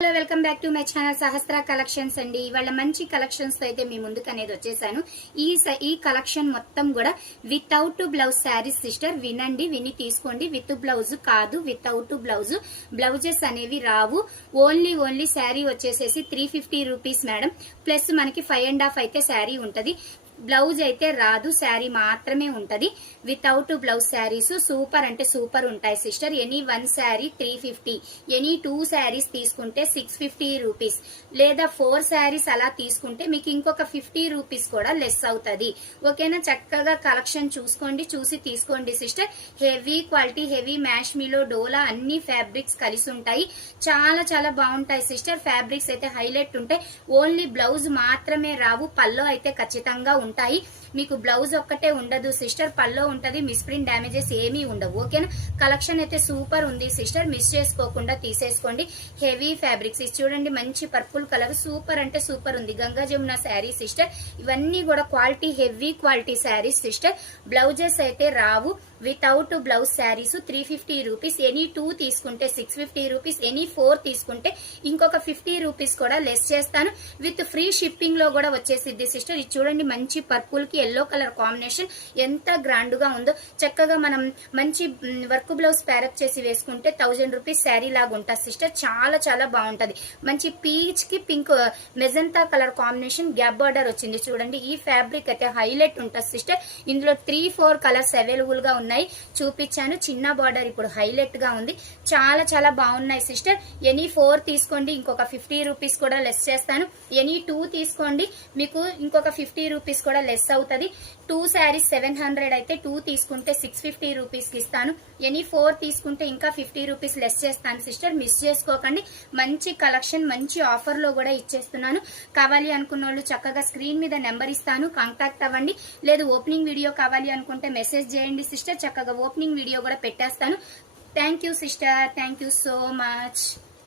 Hello welcome back to my channel Sahasra collections అండి. ఇవాళ మంచి కలెక్షన్స్ తో అయితే మీ ముందుకు అనేది వచ్చేసాను. ఈ కలెక్షన్ మొత్తం కూడా వితౌట్ బ్లౌజ్ శారీస్ సిస్టర్. వినండి, విని తీసుకోండి. విత్ బ్లౌజ్ కాదు, వితౌట్ బ్లౌజ్. బ్లౌజెస్ అనేవి రావు. ఓన్లీ శారీ వచ్చేసేసి 350 రూపీస్ మేడం. ప్లస్ మనకి 5.5 అయితే శారీ ఉంటది. బ్లౌజ్ అయితే రాదు, శారీ మాత్రమే ఉంటది. వితౌట్ బ్లౌజ్ శారీస్ సూపర్ అంటే సూపర్ ఉంటాయి sister. Any 1 sari 350, any 2 saris తీసుకుంటే 650 రూపీస్, లేదా 4 శారీస్ అలా తీసుకుంటే మీకు ఇంకొక 50 రూపీస్ కూడా లెస్ అవుతుంది. ఓకేనా? చక్కగా కలెక్షన్ చూసుకోండి, చూసి తీసుకోండి sister. Heavy quality, heavy mash మీలో డోలా అన్ని ఫ్యాబ్రిక్స్ కలిసి ఉంటాయి. చాలా బాగుంటాయి సిస్టర్. ఫ్యాబ్రిక్స్ అయితే హైలైట్ ఉంటాయి. ఓన్లీ బ్లౌజ్ మాత్రమే రావు. పల్లో అయితే ఖచ్చితంగా ఉంటాయి. మీకు బ్లౌజ్ ఒక్కటే ఉండదు సిస్టర్, పల్లో ఉంటది. మిస్ప్రింట్ డ్యామేజెస్ ఏమీ ఉండవు. ఓకేనా? కలెక్షన్ అయితే సూపర్ ఉంది సిస్టర్. మిస్ చేసుకోకుండా తీసేసుకోండి. హెవీ ఫ్యాబ్రిక్స్ చూడండి, మంచి పర్పుల్ కలర్ సూపర్ అంటే సూపర్ ఉంది. గంగా జమున శారీ సిస్టర్. ఇవన్నీ కూడా quality, heavy quality saris sister. Blouses అయితే రావు. Without blouse saris 350 rupees. Any 2 తీసుకుంటే 650 రూపీస్, ఎనీ 4 తీసుకుంటే ఇంకొక 50 రూపీస్ కూడా లెస్ చేస్తాను. విత్ ఫ్రీ షిప్పింగ్ లో కూడా వచ్చేసిద్ది సిస్టర్. ఇది చూడండి, మంచి పర్పుల్ కి ఎల్లో కలర్ కాంబినేషన్ ఎంత గ్రాండ్ గా ఉందో. చక్కగా మనం మంచి వర్క్ బ్లౌజ్ ప్యారప్ చేసి వేసుకుంటే 1000 రూపీస్ శారీ లాగా ఉంటుంది సిస్టర్. చాలా బాగుంటది. మంచి పీచ్ కి pink magenta colour combination gap border వచ్చింది చూడండి. ఈ ఫ్యాబ్రిక్ అయితే హైలైట్ ఉంటుంది సిస్టర్. ఇందులో 3-4 కలర్స్ అవైలబుల్ గా ఉన్నాయి, చూపించాను. చిన్న బార్డర్ ఇప్పుడు హైలైట్ గా ఉంది. చాలా బాగున్నాయి సిస్టర్. ఎనీ 4 తీసుకోండి, ఇంకొక 50 రూపీస్ కూడా లెస్ చేస్తాను. ఎనీ 2 తీసుకోండి, మీకు ఇంకొక 50 రూపీస్ కూడా లెస్ అవుతుంది. 2 శారీస్ 700 అయితే 2 తీసుకుంటే 650 రూపీస్ కి ఇస్తాను. ఎనీ 4 తీసుకుంటే ఇంకా 50 రూపీస్ లెస్ చేస్తాను సిస్టర్. మిస్ చేసుకోకండి. మంచి కలెక్షన్, మంచి ఆఫర్ లో కూడా ఇచ్చేస్తున్నాను. కావాలి అనుకున్న వాళ్ళు చక్కగా స్క్రీన్ మీద నెంబర్ ఇస్తాను, కాంటాక్ట్ అవ్వండి. లేదు ఓపెనింగ్ వీడియో కావాలి అనుకుంటే మెసేజ్ చేయండి సిస్టర్. చక్కగా ఓపెనింగ్ వీడియో కూడా పెట్టేస్తాను. Thank you sister, thank you so much.